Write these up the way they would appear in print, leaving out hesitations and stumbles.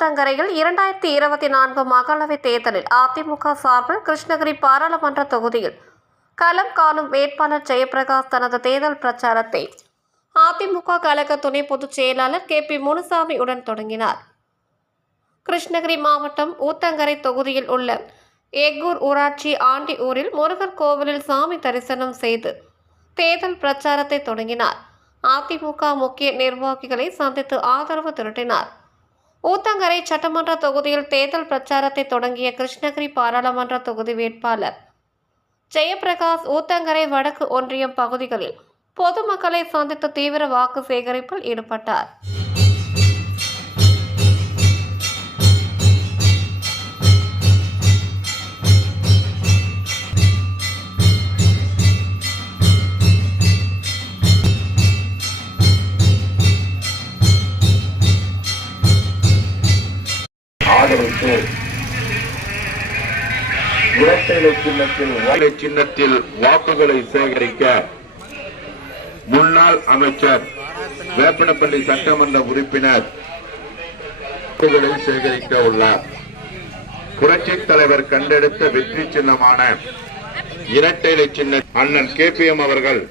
ஊத்தங்கரையில் 2024 மக்களவைத் தேர்தலில் அதிமுக சார்பில் கிருஷ்ணகிரி பாராளுமன்ற தொகுதியில் களம் காணும் வேட்பாளர் ஜெயபிரகாஷ் தனது தேர்தல் பிரச்சாரத்தை அதிமுக கழக துணை பொதுச் செயலாளர் KP முனுசாமி உடன் தொடங்கினார். கிருஷ்ணகிரி மாவட்டம் ஊத்தங்கரை தொகுதியில் உள்ள எக்கூர் ஊராட்சி ஆண்டி ஊரில் முருகர் கோவிலில் சாமி தரிசனம் செய்து தேர்தல் பிரச்சாரத்தை தொடங்கினார். அதிமுக முக்கிய நிர்வாகிகளை சந்தித்து ஆதரவு திரட்டினார். ஊத்தங்கரை சட்டமன்ற தொகுதியில் தேர்தல் பிரச்சாரத்தை தொடங்கிய கிருஷ்ணகிரி பாராளுமன்ற தொகுதி வேட்பாளர் ஜெயபிரகாஷ் ஊத்தங்கரை வடக்கு ஒன்றியம் பகுதிகளில் பொதுமக்களை சந்தித்து தீவிர வாக்கு சேகரிப்பில் ஈடுபட்டார். இரட்டை சின்னத்தில் வாக்குகளை சேகரிக்க முன்னாள் அமைச்சர் வேப்பனப்பள்ளி சட்டமன்ற உறுப்பினர் வாக்குகளை சேகரிக்க உள்ளார். புரட்சித் தலைவர் கண்டெடுத்த வெற்றி சின்னமான இரட்டை இலை சின்ன அண்ணன் KPM அவர்கள்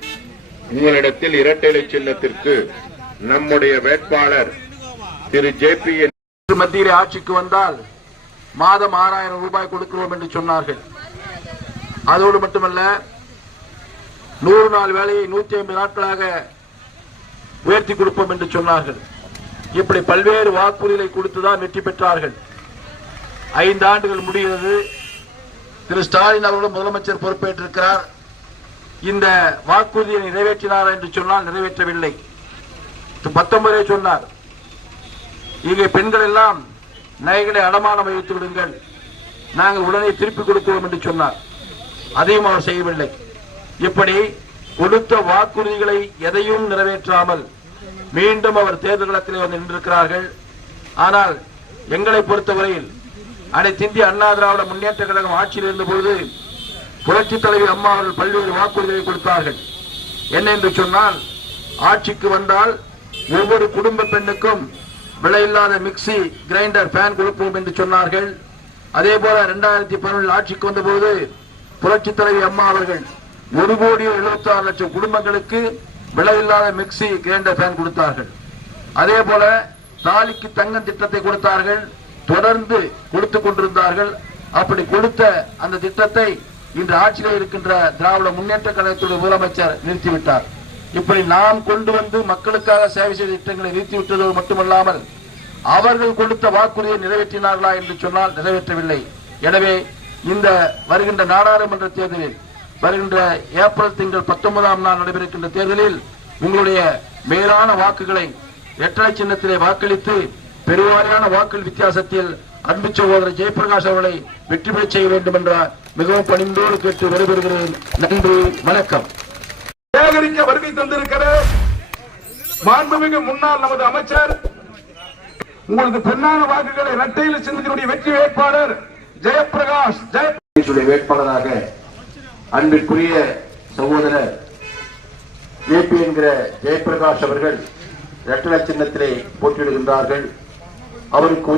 உங்களிடத்தில் இரட்டை இலை சின்னத்திற்கு நம்முடைய வேட்பாளர் திரு JP மத்தியிலே ஆட்சிக்கு வந்தால் மாதம் 6000 ரூபாய் கொடுக்கிறோம் என்று சொன்னார்கள். அதோடு மட்டுமல்ல 100 நாள் வேலையை 150 நாட்களாக உயர்த்தி கொடுப்போம் என்று சொன்னார்கள். இப்படி பல்வேறு வாக்குறுதிகளை கொடுத்துதான் வெற்றி பெற்றார்கள். 5 ஆண்டுகள் முடிகிறது. திரு ஸ்டாலின் அவர்களும் முதலமைச்சர் பொறுப்பேற்றிருக்கிறார். இந்த வாக்குறுதியை நிறைவேற்றினார் என்று சொன்னால் நிறைவேற்றவில்லை. 19 சொன்னார், இங்கே பெண்கள் எல்லாம் நகைகளை அடமானம் வைத்து விடுங்கள், நாங்கள் உடனே திருப்பி கொடுக்கிறோம் என்று சொன்னார். அதையும் அவர் செய்யவில்லை. இப்படி கொடுத்த வாக்குறுதிகளை எதையும் நிறைவேற்றாமல் மீண்டும் அவர் தேர்தல் களத்திலே வந்து நின்றிருக்கிறார்கள். ஆனால் எங்களை பொறுத்தவரையில் அனைத்து இந்திய அண்ணா திராவிட முன்னேற்ற கழகம் ஆட்சியில் இருந்தபோது புரட்சித் தலைவி அம்மா அவர்கள் பல்வேறு வாக்குறுதிகளை கொடுத்தார்கள். என்ன என்று சொன்னால், ஆட்சிக்கு வந்தால் ஒவ்வொரு குடும்ப பெண்ணுக்கும் விலையில்லாத மிக்சி, கிரைண்டர், ஃபேன் கொடுப்போம் என்று சொன்னார்கள். அதே போல 2011 ஆட்சிக்கு வந்தபோது புரட்சி தலைவி அம்மா அவர்கள் 1,76,00,000 குடும்பங்களுக்கு விலையில்லாத மிக்சி, கிரைண்டர், ஃபேன் கொடுத்தார்கள். அதே போல தாலிக்கு தங்கம் திட்டத்தை கொடுத்தார்கள். தொடர்ந்து கொடுத்துக் கொண்டிருந்தார்கள். அப்படி கொடுத்த அந்த திட்டத்தை இன்று ஆட்சியில் இருக்கின்ற திராவிட முன்னேற்ற கழகத்துடைய முதலமைச்சர் நிறுத்திவிட்டார். இப்படி நாம் கொண்டு வந்து மக்களுக்காக சேவை செய்த திட்டங்களை நிறுத்திவிட்டதோடு மட்டுமல்லாமல் அவர்கள் கொடுத்த வாக்குறுதியை நிறைவேற்றினார்களா என்று சொன்னால் நிறைவேற்றவில்லை. எனவே இந்த வருகின்ற நாடாளுமன்ற தேர்தலில் வருகின்ற ஏப்ரல் திங்கள் 19ஆம் நாள் நடைபெறுகின்ற தேர்தலில் உங்களுடைய மேலான வாக்குகளை இரட்டை சின்னத்திலே வாக்களித்து பெருவாரியான வாக்கு வித்தியாசத்தில் அன்பு சகோதரர் ஜெயபிரகாஷ் அவர்களை வெற்றி பெற செய்ய வேண்டும் என்ற மிகவும் பணிந்தோடு கேட்டு விடைபெறுகிறேன். நன்றி, வணக்கம். சேகரிக்க வருகை தந்திருக்கிற மாண்புமிகு முன்னாள் நமது அமைச்சர், உங்களுக்கு பொன்னான வாக்குகளை இரட்டையில் சின்னத்தினுடைய வெற்றி வேட்பாளர் ஜெயபிரகாஷ் வேட்பாளராக அன்பிற்குரிய சகோதரர் JP என்கிற ஜெயபிரகாஷ் அவர்கள் இரட்டை சின்னத்திலே போட்டியிடுகின்றார்கள். அவருக்கு